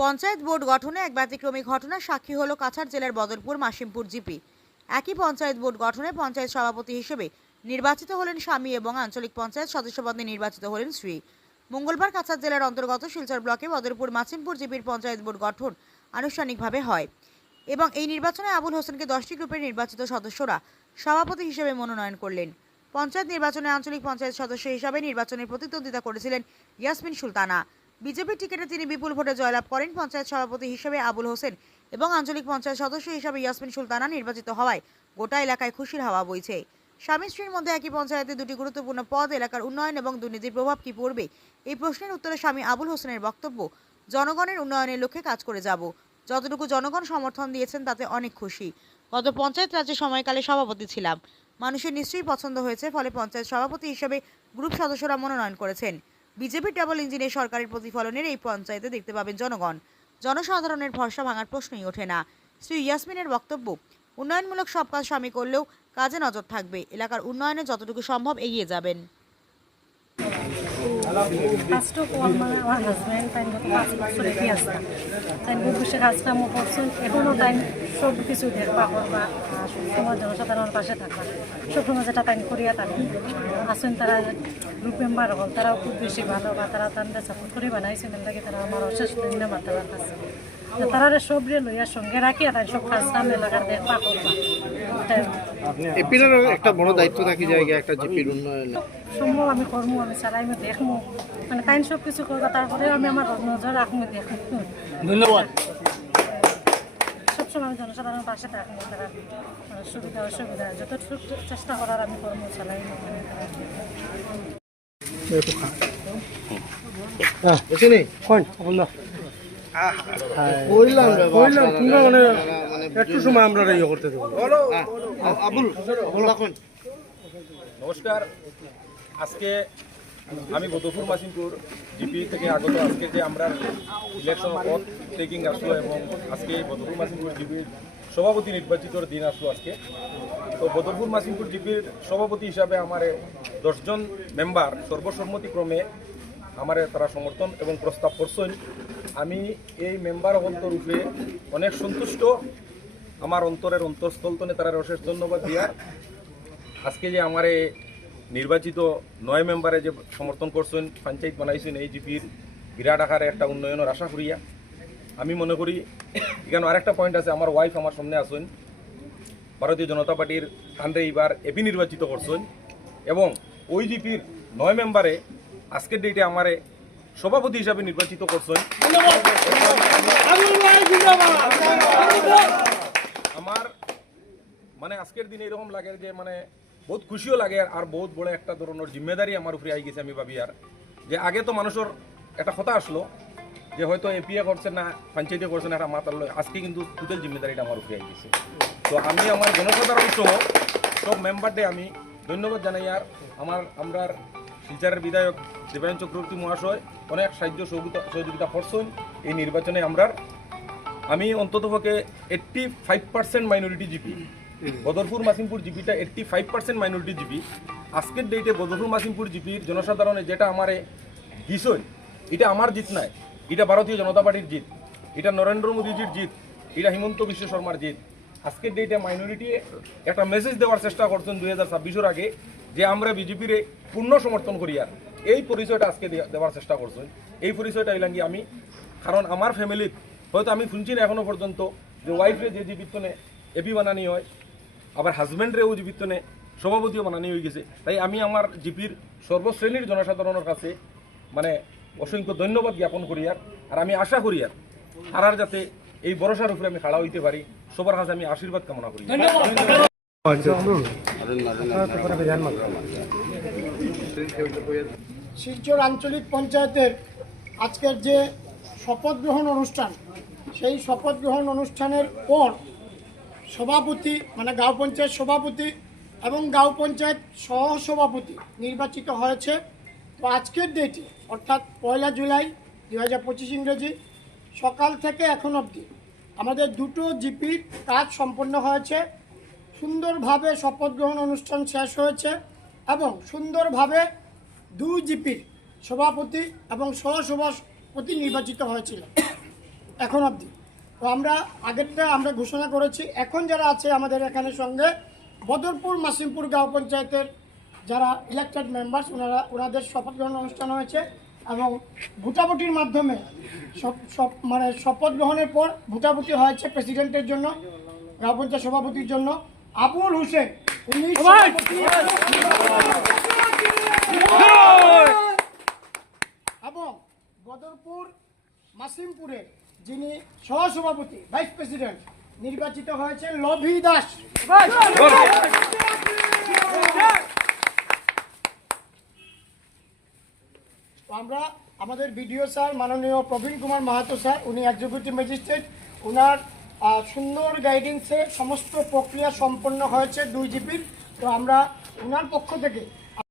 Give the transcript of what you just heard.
Panchayat board গঠনে এক ব্যতিক্রমী ঘটনার সাক্ষী হলো কাছাড় জেলার বদরপুর মাসিমপুর জিপি। একই পঞ্চায়েত বোর্ড গঠনে পঞ্চায়েত সভাপতি হিসেবে নির্বাচিত হলেন স্বামী এবং আঞ্চলিক পঞ্চায়েত সদস্য পদে নির্বাচিত হলেন শ্রী মঙ্গলবার কাছাড় জেলার অন্তর্গত শিলচর ব্লকে বদরপুর মাসিমপুর জিপির পঞ্চায়েত বোর্ড গঠন আনুষ্ঠানিকভাবে হয় এবং এই নির্বাচনে আবুল হোসেনকে দশটি গ্রুপের নির্বাচিত সদস্যরা সভাপতি হিসেবে মনোনয়ন করলেন। পঞ্চায়েত নির্বাচনে আঞ্চলিক পঞ্চায়েত সদস্য হিসাবে নির্বাচনে প্রতিদ্বন্দ্বিতা করেছিলেন ইয়াসমিন সুলতানা। বিজেপির টিকিটে তিনি বিপুল ভোটে জয়লাভ করেন পঞ্চায়েত সভাপতি হিসেবে আবুল হোসেন এবং আঞ্চলিক পঞ্চায়েত সদস্য হিসাবে ইয়াসমিন সুলতানা নির্বাচিত হওয়ায় গোটা এলাকায় খুশির হাওয়া বইছে। স্বামী স্ত্রীর মধ্যে একই পঞ্চায়েতে দুটি গুরুত্বপূর্ণ পদ, এলাকার উন্নয়ন এবং দুর্নীতির প্রভাব কি পড়বে? এই প্রশ্নের উত্তরে স্বামী আবুল হোসেনের বক্তব্য, জনগণের উন্নয়নের লক্ষ্যে কাজ করে যাব। যতটুকু জনগণ সমর্থন দিয়েছেন তাতে অনেক খুশি। গত পঞ্চায়েত রাজ্যের সময়কালে সভাপতি ছিলাম। মানুষের নিশ্চয়ই পছন্দ হয়েছে, ফলে পঞ্চায়েত সভাপতি হিসেবে গ্রুপ সদস্যরা মনোনয়ন করেছেন। বিজেপির ডাবল ইঞ্জিনের সরকারের প্রতিফলনের এই পঞ্চায়েতে দেখতে পাবেন জনগণ। জনসাধারণের ভরসা ভাঙার প্রশ্নই ওঠে না। শ্রী ইয়াসমিনের বক্তব্য, উন্নয়নমূলক সব কাজ স্বামী করলেও কাজে নজর থাকবে। এলাকার উন্নয়নে যতটুকু সম্ভব এগিয়ে যাবেন। ফার্স্ট অফ অল মানে আমার হাজব্যান্ড তাই গত পাঁচ বছর এগিয়ে আসতাম তাই বহুত বেশি কাজকামও করছেন এখনও তাই সব কিছু দেখবা, করবা, সমাজ জনসাধারণের পাশে থাকবা। সবসময় যেটা তাই করিয়া থাকি। আসেন তারা গ্রুপ মেম্বার হল তারাও খুব বেশি ভালো বা তারা তাদের সাপোর্ট করে বানাইছেন লাগে তারা আমার অশেষ ধন্যবাদ দেওয়ার কাছে। তারা সবরে লইয়া সঙ্গে রাখিয়া তাই সব কাজ কাম এলাকার দেখবা, করবা। তাই এপিলের একটা বড় দায়িত্ব থাকি জায়গা একটা জিপির উন্নয়নে। সম্ভব আমি করব আমি চালাই আমি দেখব মানে তাই সব কিছু করব তারপরে আমি আমার নজর রাখব দেখব ধন্যবাদ। সবসময় আমি জনসাধারণের পাশে থাকব তারা মানে সুবিধা অসুবিধা যতটুকু চেষ্টা করার আমি কর্ম চালাই। কইলাম, তোমরা মানে মানে একটু সময় আমরা ইয়ে করতে দেবো। নমস্কার। আজকে আমি বদরপুর মাসিমপুর জিপি থেকে আগত। আজকে যে আমরা ইলেকশন পথ টেকিং আসলো এবং আজকে বদরপুর মাসিমপুর জিপির সভাপতি নির্বাচিতর দিন আসলো আজকে। তো বদরপুর মাসিমপুর জিপির সভাপতি হিসাবে আমার দশজন মেম্বার সর্বসম্মতিক্রমে আমার তারা সমর্থন এবং প্রস্তাব করছেন। আমি এই মেম্বার অন্তরূপে অনেক সন্তুষ্ট আমার অন্তরের অন্তঃস্থলতনে তারা অশেষ ধন্যবাদ দিয়ার। আজকে যে আমার নির্বাচিত নয় মেম্বারে যে সমর্থন করছেন, পঞ্চায়েত বানাইছেন এই জিপির বিরাট আকারে একটা উন্নয়নের আশা করিয়া, আমি মনে করি, এখানে আরেকটা পয়েন্ট আছে, আমার ওয়াইফ আমার সামনে আসেন ভারতীয় জনতা পার্টির কান্ডে এইবার এপি নির্বাচিত করছেন। এবং ওই জিপির নয় মেম্বারে আজকের ডেটে আমারে সভাপতি হিসাবে নির্বাচিত করছেন। মানে আজকের দিনে এরকম লাগে যে মানে বহুত খুশিও লাগে আর বহুত বড় একটা ধরনের জিম্মেদারি আমার উপরে আই গেছে আমি ভাবি আর। যে আগে তো মানুষের একটা কথা আসলো যে হয়তো এপিএ করছে না, পঞ্চায়েতে করছে না, একটা মাতার লয় আজকে কিন্তু টোটাল জিম্মেদারিটা আমার উপরে আই গেছে। তো আমি আমার জনসাধারণ সহ সব মেম্বারদের আমি ধন্যবাদ জানাই আর আমার আমরা শিলচারের বিধায়ক দেবায়ন চক্রবর্তী মহাশয় অনেক সাহায্য সহযোগিতা করছেন এই নির্বাচনে আমরার। আমি অন্ততপক্ষে eighty five percent minority GP Badarpur Masimpur জিপিটা eighty five percent minority GP. আজকের ডেটে বদরপুর মাসিমপুর জিপির জনসাধারণে যেটা আমারে দিছই এটা আমার জিত নাই এটা ভারতীয় জনতা পার্টির জিত, এটা নরেন্দ্র মোদীজির জিত, এটা হিমন্ত বিশ্ব শর্মার জিত। আজকের ডেটে মাইনরিটি একটা মেসেজ দেওয়ার চেষ্টা করছেন দুই হাজার ছাব্বিশের আগে, যে আমরা বিজেপির পূর্ণ সমর্থন করি আর। এই পরিচয়টা আজকে দেওয়ার চেষ্টা করছেন। এই পরিচয়টা এলাঙ্গি আমি, কারণ আমার ফ্যামিলিত হয়তো আমি শুনছি না এখনও পর্যন্ত, যে ওয়াইফরে যে জীবিতনে এপি বানানি হয় আবার হাজব্যান্ডরেও জীবিতনে সভাপতিও বানানি হয়ে গেছে। তাই আমি আমার জিপির সর্বশ্রেণীর জনসাধারণের কাছে মানে অসংখ্য ধন্যবাদ জ্ঞাপন করি আর। আর আমি আশা করি আর তারার যাতে এই ভরসার উপরে আমি খাড়া হইতে পারি, সবার কাছে আমি আশীর্বাদ কামনা করি। শিলচর আঞ্চলিক পঞ্চায়েতের আজকের যে শপথ গ্রহণ অনুষ্ঠান, সেই শপথ গ্রহণ অনুষ্ঠানের পর সভাপতি মানে গাঁও পঞ্চায়েত সভাপতি এবং গাঁও পঞ্চায়েত সহ সভাপতি নির্বাচিত হয়েছে। তো আজকের ডেটে অর্থাৎ পয়লা জুলাই দু হাজার পঁচিশ ইংরেজি, সকাল থেকে এখন অবধি আমাদের দুটো জিপির কাজ সম্পন্ন হয়েছে। সুন্দরভাবে শপথ গ্রহণ অনুষ্ঠান শেষ হয়েছে এবং সুন্দরভাবে দু জিপির সভাপতি এবং সহসভাপতি নির্বাচিত হয়েছিল এখন অবধি তো আমরা আগেরটা আমরা ঘোষণা করেছি। এখন যারা আছে আমাদের এখানে সঙ্গে বদরপুর মাসিমপুর গাঁও পঞ্চায়েতের যারা ইলেক্টেড মেম্বার্স ওনারা ওনাদের শপথ গ্রহণ অনুষ্ঠান হয়েছে এবং ভোটাভুটির মাধ্যমে সব সব মানে শপথ গ্রহণের পর ভোটাভুটি হয়েছে প্রেসিডেন্টের জন্য গাঁও পঞ্চায়েত সভাপতির জন্য। আবুল হোসেন উনি এবং বদরপুর মাসিমপুরে যিনি সহসভাপতি, ভাইস প্রেসিডেন্ট, নির্বাচিত হয়েছেন লভি দাস। আমরা আমাদের বিডিও স্যার মাননীয় প্রবীণ কুমার মাহাতো স্যার, উনি এক্সিকিউটিভ ম্যাজিস্ট্রেট ওনার সুন্দর গাইডেন্সে সমস্ত প্রক্রিয়া সম্পন্ন হয়েছে দুই জিপির। তো আমরা ওনার পক্ষ থেকে